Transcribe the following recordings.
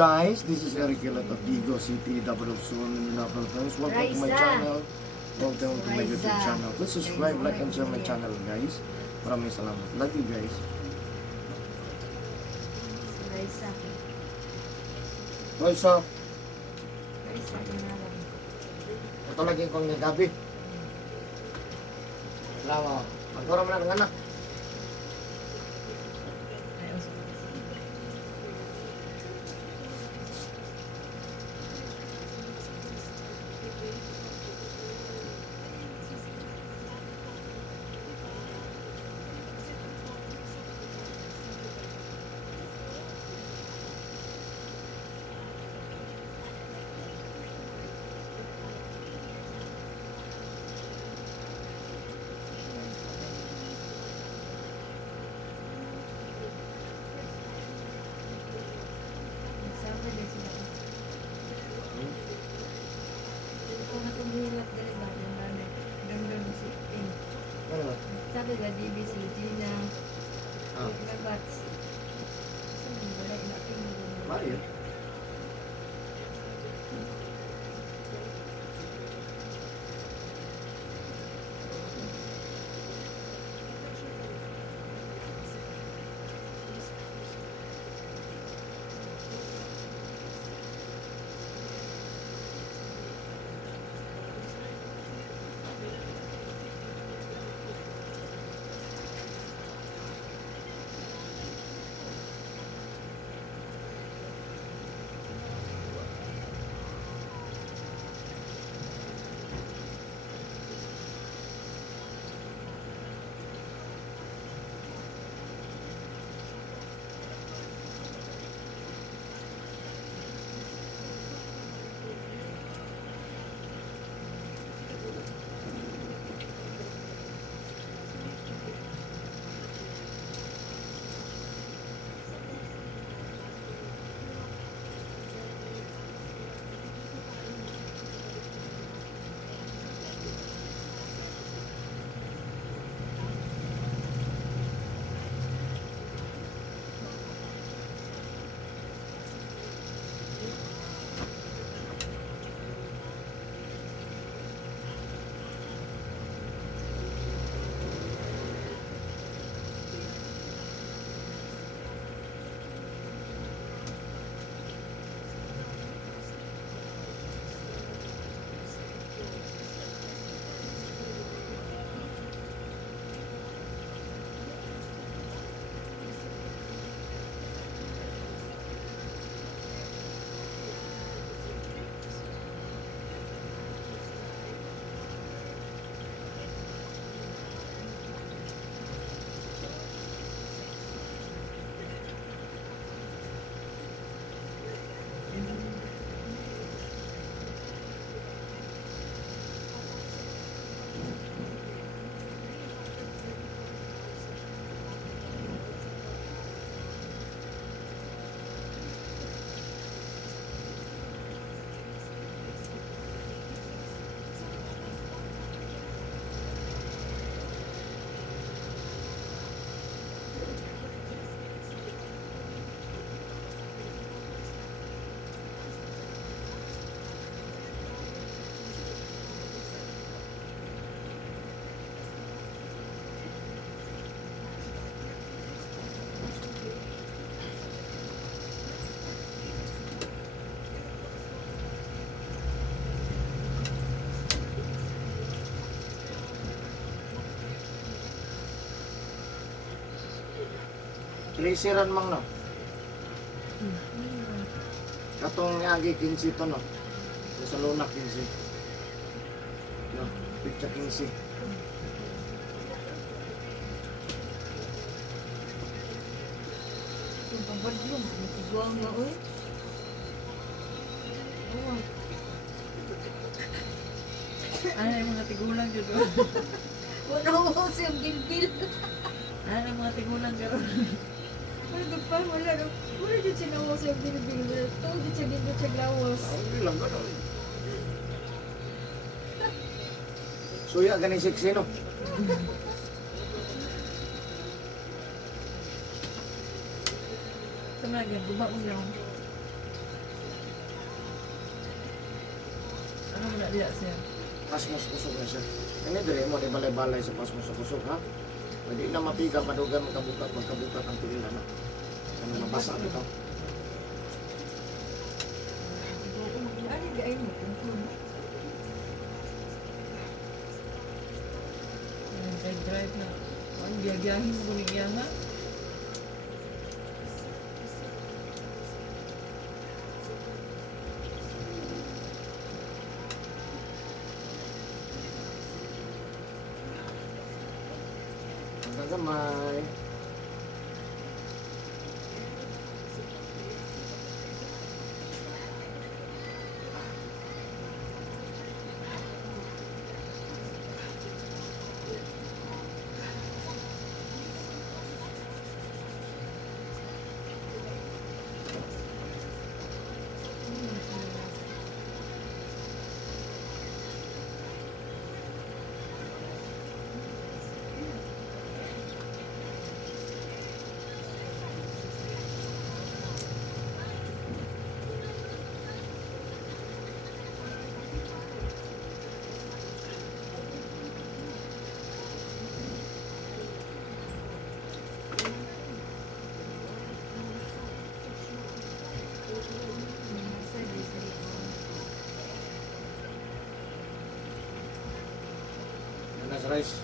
Guys, this is Eric Gillet of Digo City, Double of Soon, Minneapolis, friends. Welcome to my channel. Welcome to my YouTube channel. Please subscribe, like, and share my channel, guys. Maraming salamat. Love you, guys. Raisa. Well, so, Raisa na lang. ito lagi kong gabi. Alam mo, magkura mo na ng anak. Sabi na sila. Ito na tumulak dali ba yung nanay. Ganda mo si Pin. Ano ba? Sabi ka, DBC, Gina, Ah, Nagats. Sabi mo, wala inating mo. Mario. Lisiran mang no. Katong agi 15 to no. Sa lunak 15. No, pizza 15. Yung pabadlong, matiguang na, uy. Oo. Ano yung mga tigulang dyan? Wala ko siyang gilbil. Ano yung mga tigulang garo? Wala pa, wala. Wala dyan siya nawa siyang gilbil. Ito, dyan siya din siya glawas. Hindi lang gano'n. Suya ganing sexy no. Tumagan, guba mo lang. Diya sir. Pasmos kusog na siya. Kanya dire mo di balay-balay sa pasmos sa kusog ha. Pwede na mapiga madugan magkabutat ang pila na. Ano mabasa bitaw. Ano di ay mo? Drive na. Ang biyagiyahin mo kunig yan ha. Hanggang gamay. Nasa rice.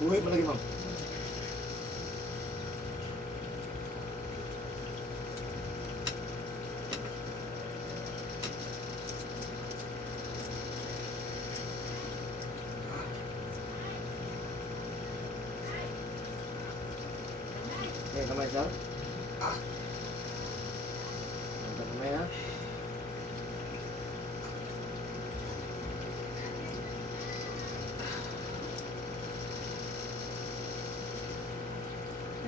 Uwi pa lagi, ma'am. Okay, kamay, sir. Kamay, ha?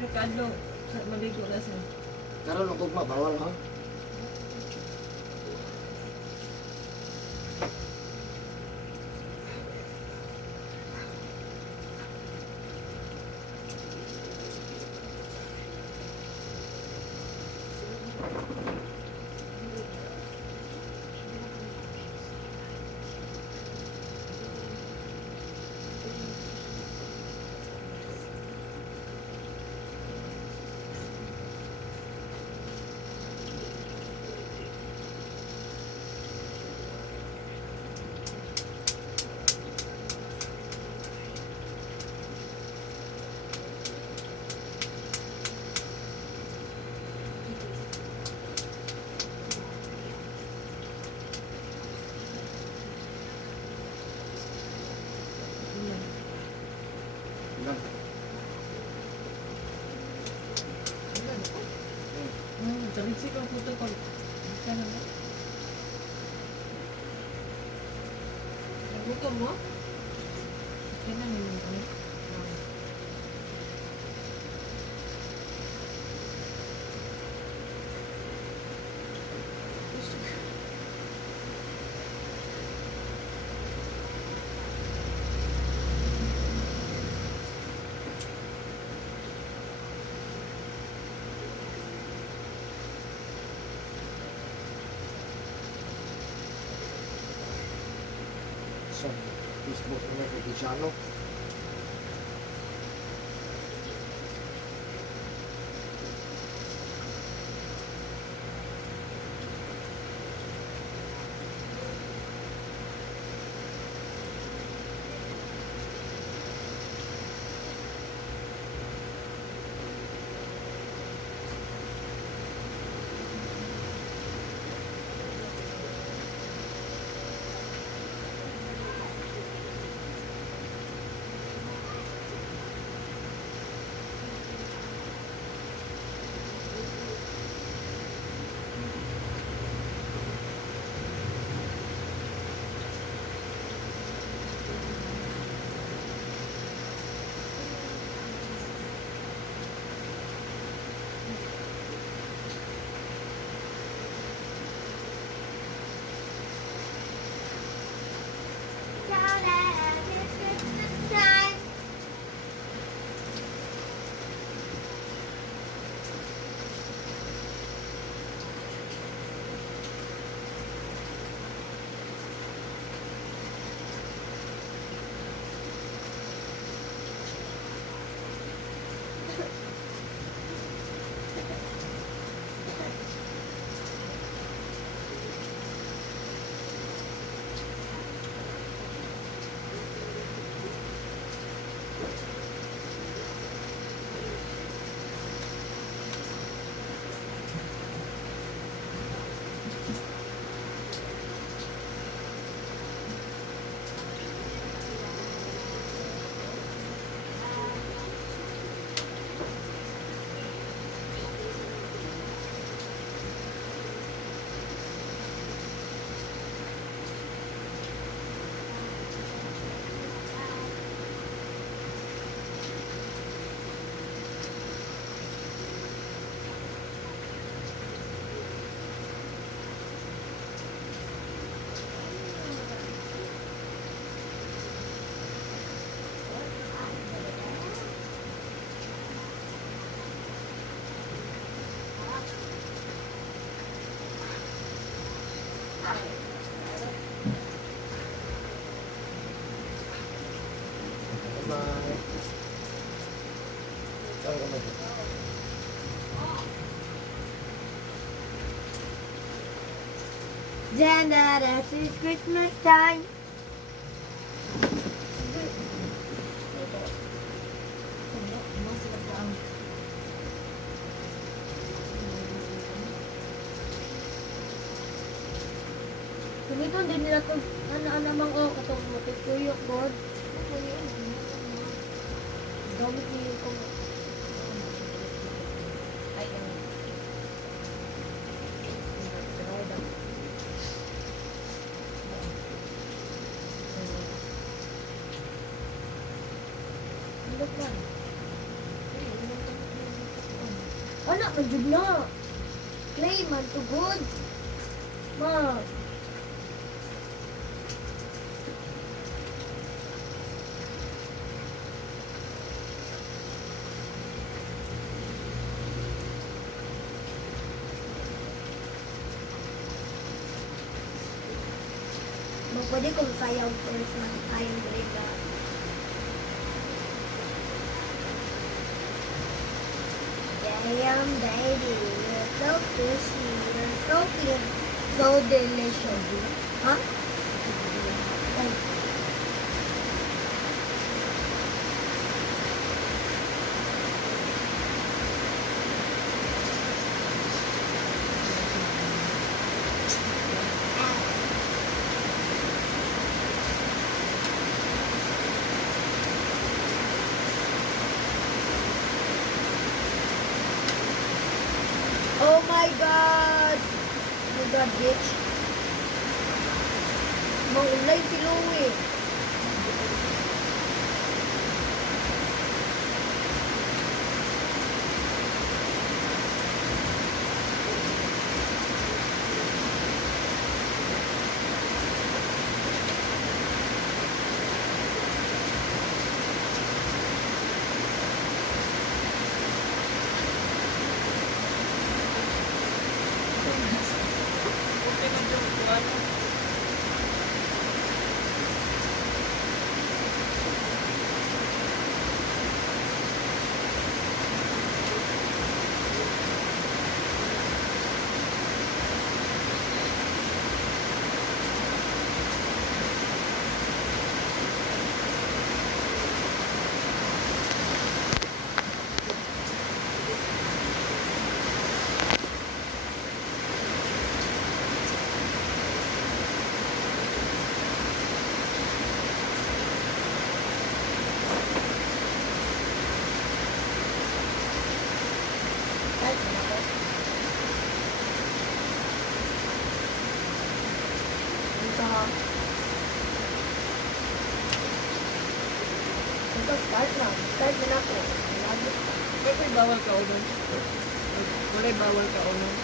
Ricardo, maligo na sir. Karon ang tugma, bawal, ha? Ilan? Tabigsik ang puto ko. Ika na ba? Nagutom mo? Ika na naman kami. Sa Facebook niya kay Cristiano. Saan ka mag- Janda, it's Christmas time. Kumito din nila to, ano mang o, katong matutuyok, God. Gamit niyo ko. Ay, anak na jud na. Clay man to good. Ma. Pwede kong sayaw first na tayong break. Damn, baby, you're so fishy, you're so clean, so delicious. Huh? Oh my God! Oh my God, bitch. Maulay si Louie. Okay na dyan, ano. Start na ako. May bawal ka ulan. Wala bawal ka ulan.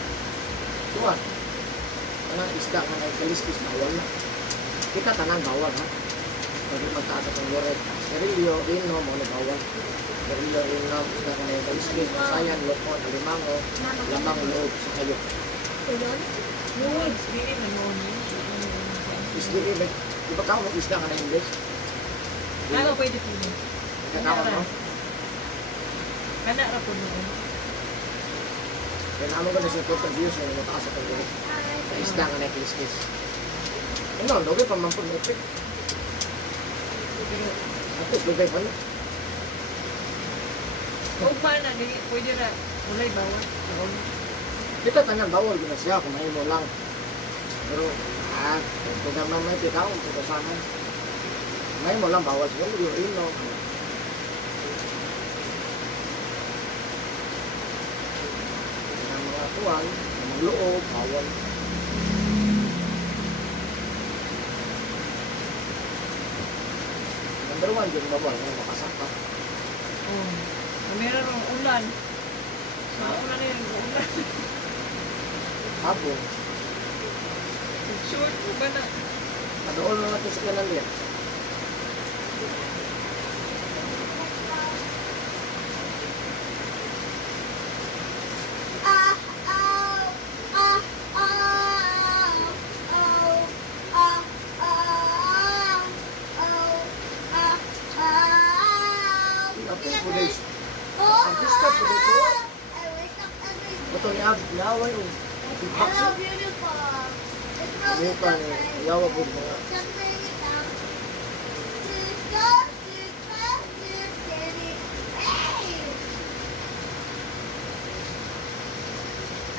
Tuwan. Anang isda nga nagkaliskis bawal na. Kita tanang bawal ha. Pag magtatas ng loret. Sterilyo, ino, mga bawal. Sterilyo, ino, isda nga nagkaliskis, sayan, lokon, alimango, lamang loob sa kayo. Tulon? Noon, hindi na noon. Isda rin, di ba kao mag-isda nga na English? Kano pwede po mo? Katawa mo? Kana ra po noon. Kaya naman ko na siya total views yung mataas sa pag sa isda nga nagkaliskis. Ano, logay pa man po ng effect. Pero, At least, logay pa na. kung paano, pwede ra. Wala bawal. Noon. Kita tanang bawal ko na siya kung may mo lang. Pero, kung naman may titaw, kung sana. May mo lang bawal siya. Yung ino. Ang mga tuwan, ang mga loob, bawal. Number one, yung bawal, yung makasaka. Oh. Meron ng ulan. Sa ulan na yun, ulan. Hapon, Short mo ba na? padool na natin sa kanal yan. After 2 days, artist to ni Ab, yaway o. I love beautiful. It's not Yung ka ni, yawa po mga. something about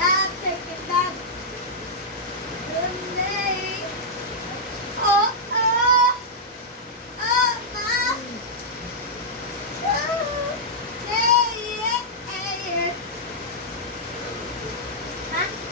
I'll take it back. Someday. Oh, oh, oh, my. Someday. Huh?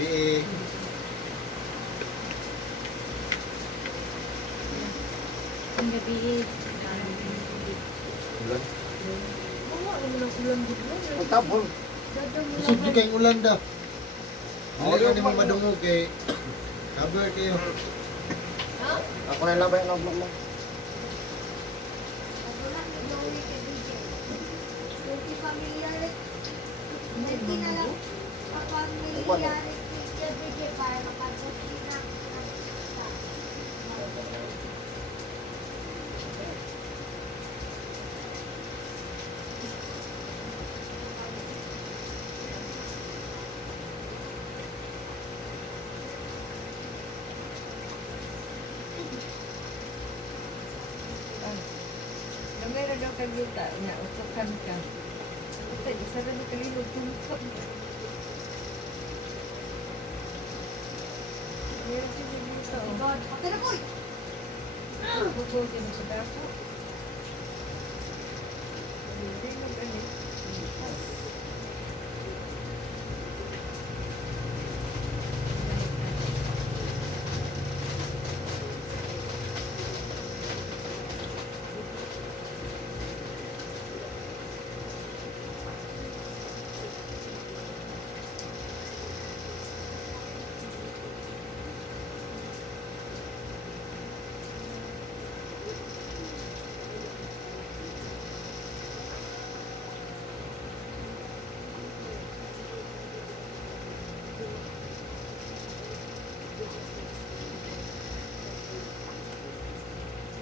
B.A. Ang gabi. Ulan. Oo, ang ulang-ulang dito. Pagtapon. Isip niyo kayong ulan daw. Oo, Hindi ka yung di mo pag- madungog kay cover kayo. Ako na labay ng vlog lang. Meron daw kang yuta niya, utukan ka. Ito, isa na nakalilog tumukap. Meron siya yung yuta, oh. Bukod din sa dako. Hindi mo ganit.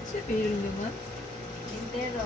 Siya pero naman. Entero.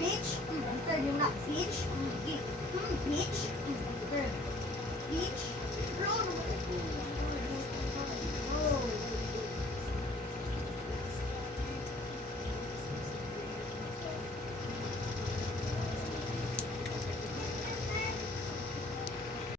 Peach? Third, yung not peach? Peach? Third. Peach?